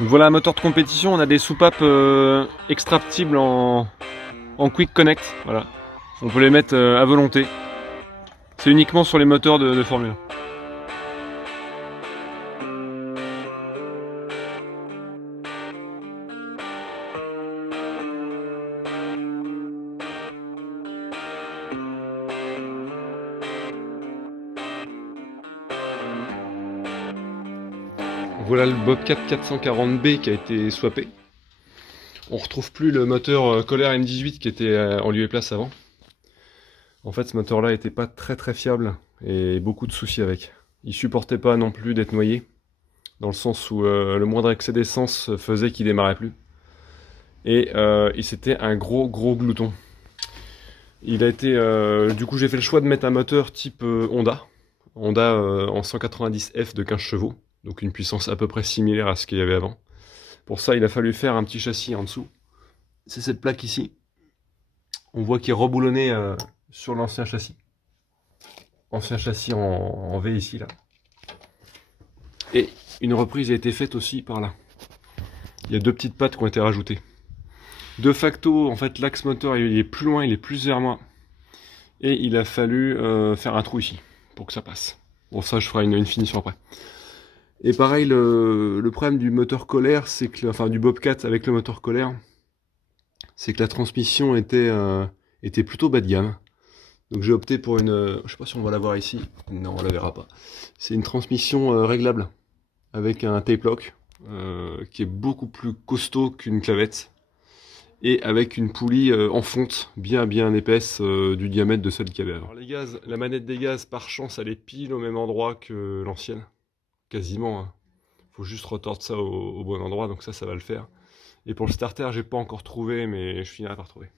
Donc voilà un moteur de compétition, on a des soupapes extractibles en quick connect, voilà. On peut les mettre à volonté. C'est uniquement sur les moteurs de Formule 1. Voilà le Bobcat 440B qui a été swappé. On retrouve plus le moteur Kohler M18 qui était en lieu et place avant. En fait, ce moteur-là était pas très fiable et beaucoup de soucis avec. Il supportait pas non plus d'être noyé, dans le sens où le moindre excès d'essence faisait qu'il démarrait plus. Et c'était un gros glouton. Il a été, du coup, j'ai fait le choix de mettre un moteur type Honda en 190F de 15 chevaux, donc une puissance à peu près similaire à ce qu'il y avait avant. Pour ça, il a fallu faire un petit châssis en dessous. C'est cette plaque ici. On voit qu'il est reboulonné sur l'ancien châssis. Ancien châssis en V ici, là. Et une reprise a été faite aussi par là. Il y a deux petites pattes qui ont été rajoutées. De facto, en fait, l'axe moteur il est plus loin, il est plus vers moi. Et il a fallu faire un trou ici pour que ça passe. Bon, ça, je ferai une finition après. Et pareil, le problème du moteur Kohler, c'est que, enfin, du Bobcat avec le moteur Kohler, c'est que la transmission était plutôt bas de gamme. Donc j'ai opté pour une, je sais pas si on va la voir ici, non on la verra pas. C'est une transmission réglable avec un tape lock qui est beaucoup plus costaud qu'une clavette et avec une poulie en fonte bien épaisse du diamètre de celle qu'il y avait avant. Alors les gaz, la manette des gaz par chance elle est pile au même endroit que l'ancienne, quasiment. Hein. Faut juste retordre ça au bon endroit, donc ça va le faire. Et pour le starter j'ai pas encore trouvé mais je finirai par trouver.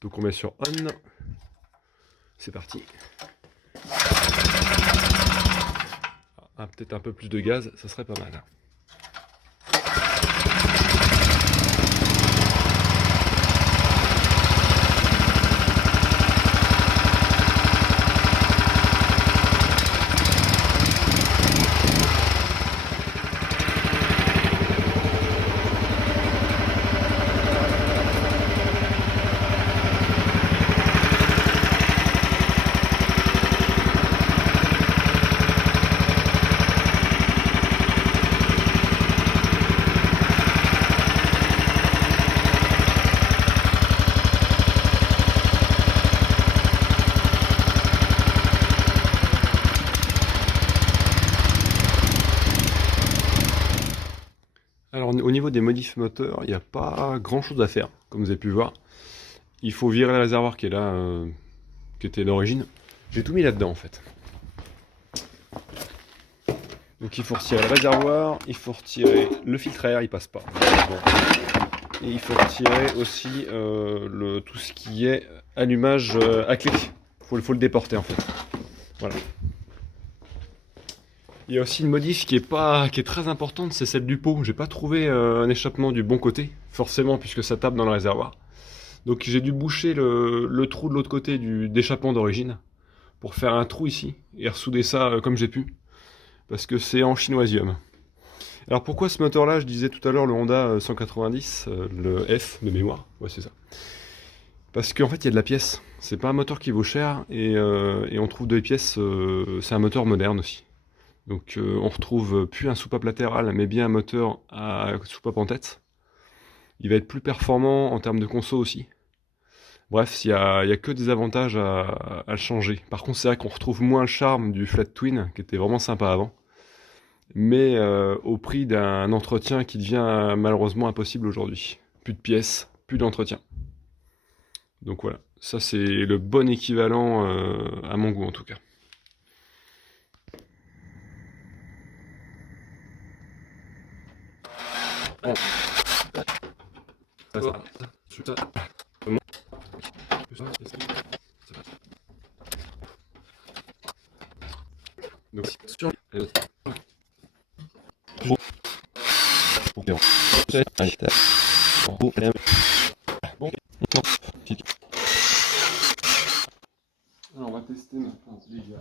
Donc on met sur on. C'est parti. Peut-être un peu plus de gaz, ça serait pas mal. Alors au niveau des modifs moteurs, il n'y a pas grand chose à faire, comme vous avez pu voir. Il faut virer le réservoir qui est là, qui était d'origine. J'ai tout mis là-dedans en fait. Donc il faut retirer le réservoir, il faut retirer le filtre à air, il passe pas. Et il faut retirer aussi tout ce qui est allumage à clé. Faut le déporter en fait. Voilà. Il y a aussi une modif qui est très importante, c'est celle du pot. J'ai pas trouvé un échappement du bon côté, forcément puisque ça tape dans le réservoir. Donc j'ai dû boucher le trou de l'autre côté d'échappement d'origine pour faire un trou ici et ressouder ça comme j'ai pu, parce que c'est en chinoisium. Alors pourquoi ce moteur-là? Je disais tout à l'heure le Honda 190, le F de mémoire, ouais c'est ça. Parce qu'en fait il y a de la pièce, c'est pas un moteur qui vaut cher et on trouve des pièces, c'est un moteur moderne aussi. Donc on retrouve plus un soupape latéral, mais bien un moteur à soupape en tête. Il va être plus performant en termes de conso aussi. Bref, il y a que des avantages à changer. Par contre, c'est vrai qu'on retrouve moins le charme du Flat Twin, qui était vraiment sympa avant. Mais au prix d'un entretien qui devient malheureusement impossible aujourd'hui. Plus de pièces, plus d'entretien. Donc voilà, ça c'est le bon équivalent à mon goût en tout cas. Oh. Donc, sur alors on va tester maintenant les gaz.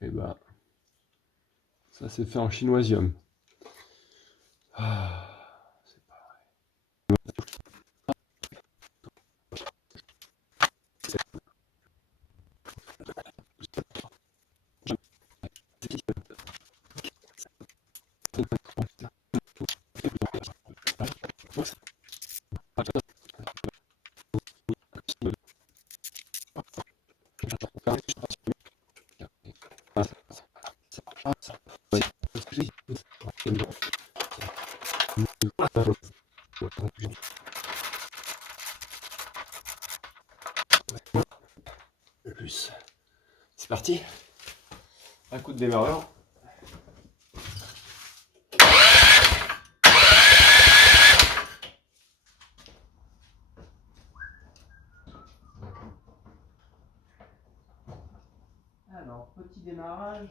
Et bah, ça c'est fait en chinoisium. Ah, c'est pareil. Le plus. C'est parti. Un coup de démarreur. Alors, petit démarrage.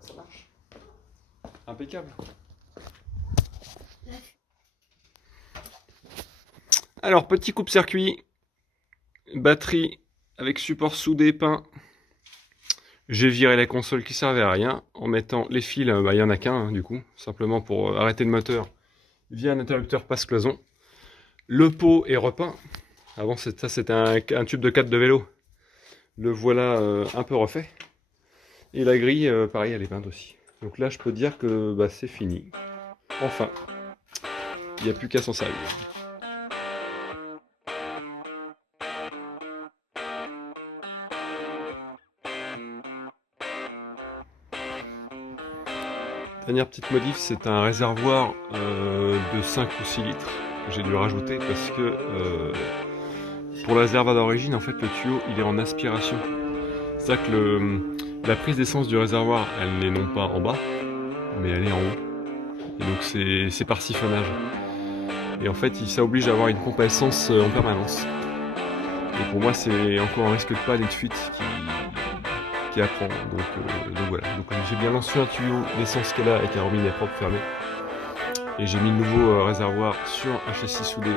Ça marche. Impeccable. Alors, petit coupe-circuit, batterie avec support soudé peint. J'ai viré la console qui servait à rien en mettant les fils, il y en a qu'un du coup, simplement pour arrêter le moteur via un interrupteur passe-cloison. Le pot est repeint. Avant ça c'était un tube de 4 de vélo. Le voilà un peu refait. Et la grille, pareil, elle est peinte aussi. Donc là je peux dire que c'est fini. Enfin, il n'y a plus qu'à s'en servir. Dernière petite modif, c'est un réservoir de 5 ou 6 litres que j'ai dû rajouter parce que pour le réservoir d'origine, en fait, le tuyau il est en aspiration. C'est-à-dire que la prise d'essence du réservoir, elle n'est non pas en bas, mais elle est en haut. Et donc c'est par siphonnage. Et en fait, ça oblige à avoir une pompe à essence en permanence. Et pour moi, c'est encore un risque de panne et de fuite qui apprend. Donc voilà. Donc j'ai bien lancé un tuyau d'essence qu'elle a avec un robinet propre fermé. Et j'ai mis le nouveau réservoir sur un châssis soudé